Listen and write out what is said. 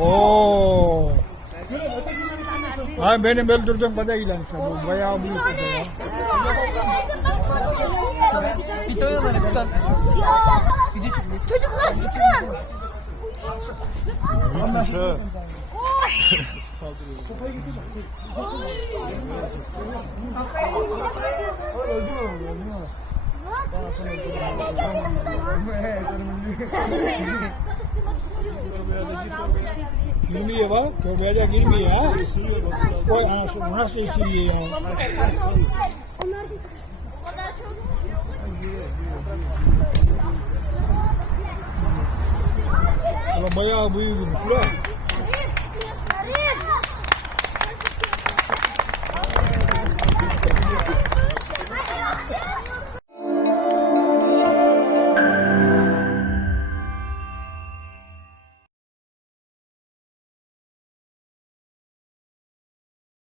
Oo. Ay benim öldürdüğüm kadar ilan işte bu. Bayağı büyük bir tane tane. Çocuklar çıkın. Girmiyor bak. Köpeğe de girmiyor ha. Oy anasını nasıl içiriyor ya. Ulan bayağı büyükmüş lan.